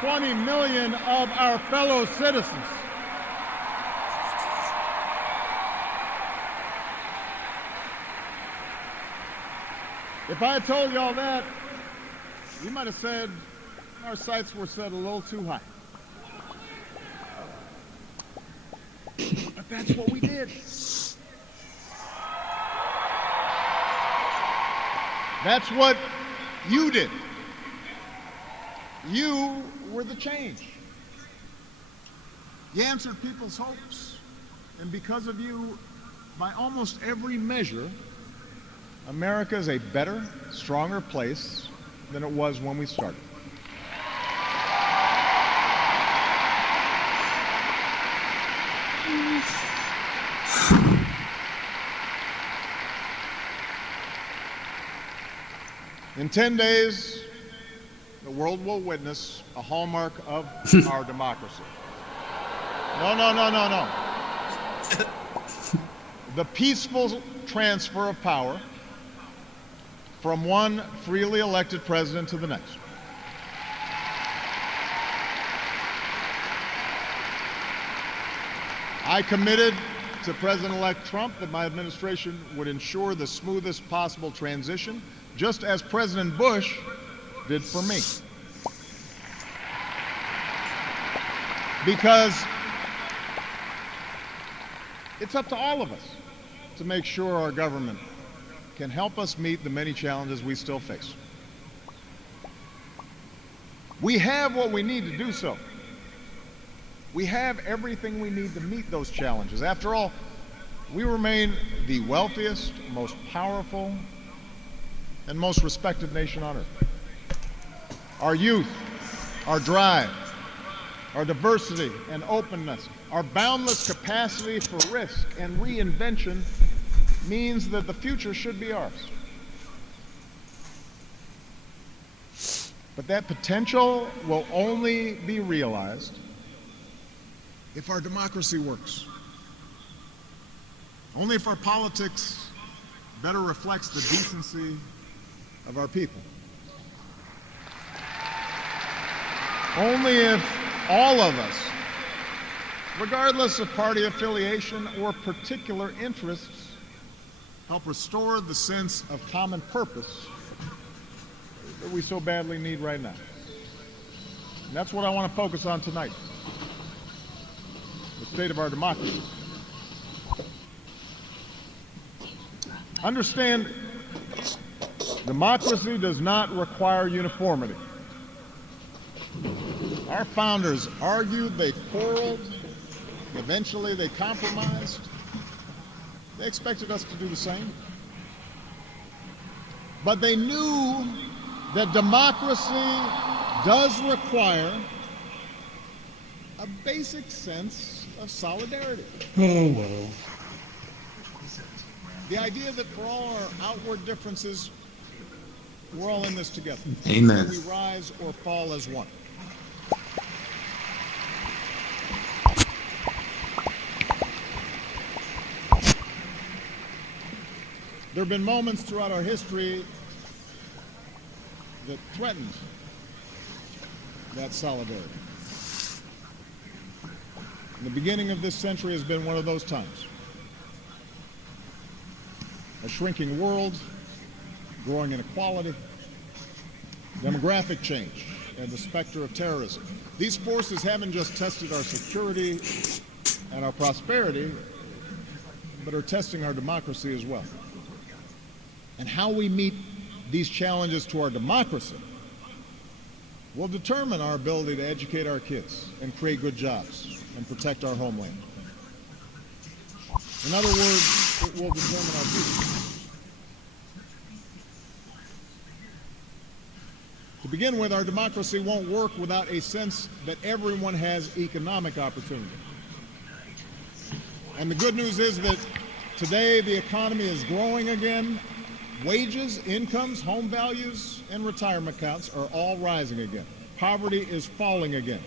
20 million of our fellow citizens. If I had told you all that, you might have said our sights were set a little too high. But that's what we did. That's what you did. You were the change. You answered people's hopes. And because of you, by almost every measure, America is a better, stronger place than it was when we started. In 10 days, the world will witness a hallmark of our democracy. No. The peaceful transfer of power from one freely elected president to the next. I committed to President-elect Trump that my administration would ensure the smoothest possible transition, just as President Bush did for me. Because it's up to all of us to make sure our government can help us meet the many challenges we still face. We have what we need to do so. We have everything we need to meet those challenges. After all, we remain the wealthiest, most powerful, and most respected nation on earth. Our youth, our drive, our diversity and openness, our boundless capacity for risk and reinvention means that the future should be ours. But that potential will only be realized if our democracy works. Only if our politics better reflects the decency of our people. Only if all of us, regardless of party affiliation or particular interests, help restore the sense of common purpose that we so badly need right now. And that's what I want to focus on tonight. The state of our democracy. Understand, democracy does not require uniformity. Our founders argued, they quarreled, eventually they compromised. They expected us to do the same. But they knew that democracy does require a basic sense of solidarity. Oh, well. The idea that for all our outward differences, we're all in this together. Amen. That we rise or fall as one. There have been moments throughout our history that threatened that solidarity. And the beginning of this century has been one of those times. A shrinking world, growing inequality, demographic change, and the specter of terrorism. These forces haven't just tested our security and our prosperity, but are testing our democracy as well. And how we meet these challenges to our democracy will determine our ability to educate our kids and create good jobs and protect our homeland. In other words, it will determine our future. To begin with, our democracy won't work without a sense that everyone has economic opportunity. And the good news is that today the economy is growing again. Wages, incomes, home values, and retirement accounts are all rising again. Poverty is falling again.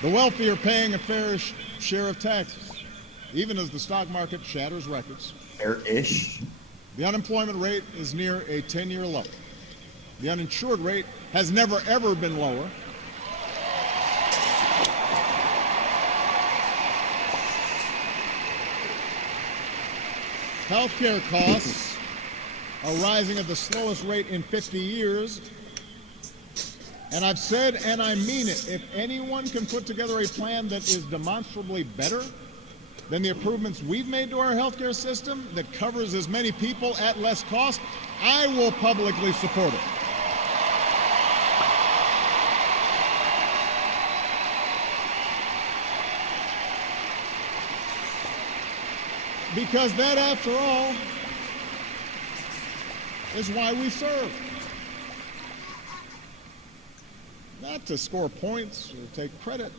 The wealthy are paying a fair share of taxes, even as the stock market shatters records. Fair-ish. The unemployment rate is near a 10-year low. The uninsured rate has never, ever been lower. Healthcare costs are rising at the slowest rate in 50 years. And I've said, and I mean it, if anyone can put together a plan that is demonstrably better than the improvements we've made to our healthcare system that covers as many people at less cost, I will publicly support it. Because that, after all, is why we serve. Not to score points or take credit,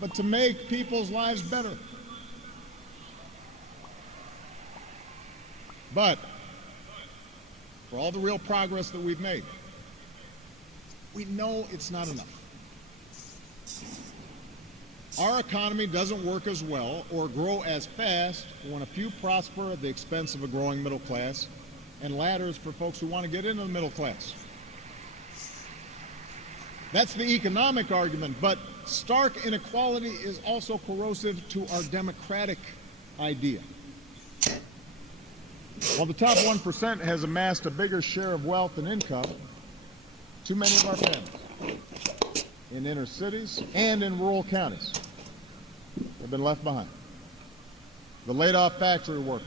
but to make people's lives better. But for all the real progress that we've made, we know it's not enough. Our economy doesn't work as well or grow as fast when a few prosper at the expense of a growing middle class and ladders for folks who want to get into the middle class. That's the economic argument, but stark inequality is also corrosive to our democratic idea. While the top 1% has amassed a bigger share of wealth and income, too many of our families in inner cities and in rural counties have been left behind. The laid-off factory worker,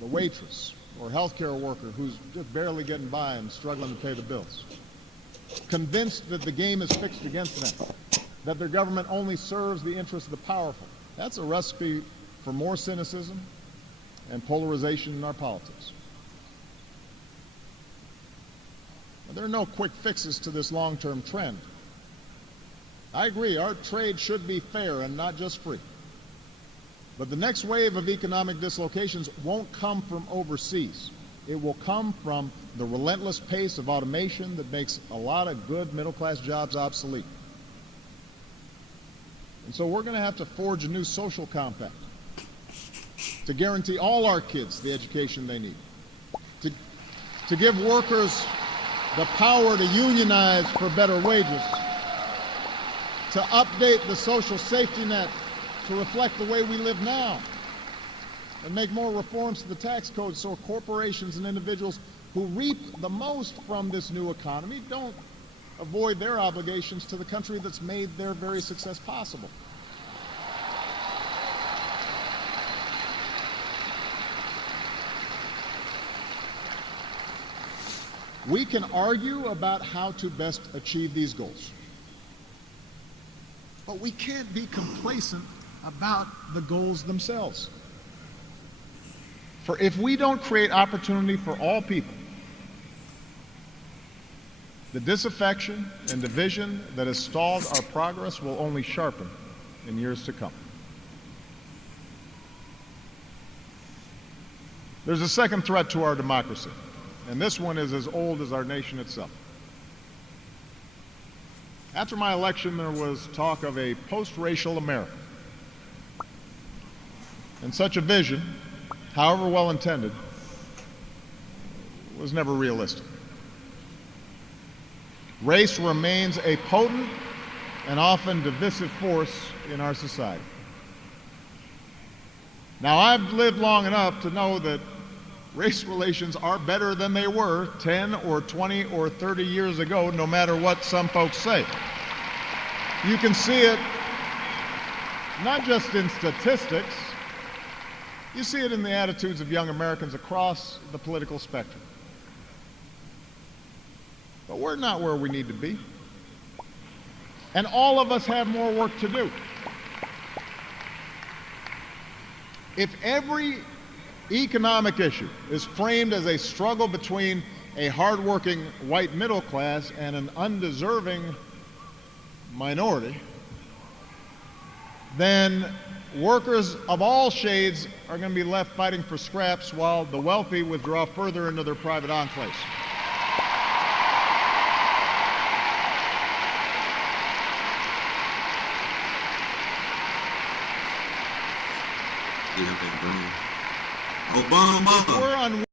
the waitress or healthcare worker who's just barely getting by and struggling to pay the bills, convinced that the game is fixed against them, that their government only serves the interests of the powerful. That's a recipe for more cynicism and polarization in our politics. Now, there are no quick fixes to this long-term trend. I agree, our trade should be fair and not just free. But the next wave of economic dislocations won't come from overseas. It will come from the relentless pace of automation that makes a lot of good middle-class jobs obsolete. And so we're going to have to forge a new social compact to guarantee all our kids the education they need, to give workers the power to unionize for better wages, to update the social safety net to reflect the way we live now, and make more reforms to the tax code so corporations and individuals who reap the most from this new economy don't avoid their obligations to the country that's made their very success possible. We can argue about how to best achieve these goals, but we can't be complacent about the goals themselves. For if we don't create opportunity for all people, the disaffection and division that has stalled our progress will only sharpen in years to come. There's a second threat to our democracy, and this one is as old as our nation itself. After my election, there was talk of a post-racial America. And such a vision, however well intended, was never realistic. Race remains a potent and often divisive force in our society. Now, I've lived long enough to know that race relations are better than they were 10 or 20 or 30 years ago, no matter what some folks say. You can see it not just in statistics, you see it in the attitudes of young Americans across the political spectrum. But we're not where we need to be. And all of us have more work to do. If every economic issue is framed as a struggle between a hardworking white middle class and an undeserving minority, then workers of all shades are going to be left fighting for scraps while the wealthy withdraw further into their private enclaves. We have a room If we're unwilling